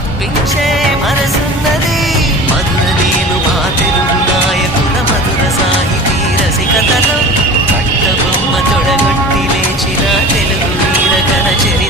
అర్పించే మనసున్నది. మధుర నీలు మా తెలుగు నాయకుల మధుర సాహితీ రసికతలో కట్టబొమ్మ తొడగొట్టి లేచిన తెలుగు వీర ఘన చరిత్ర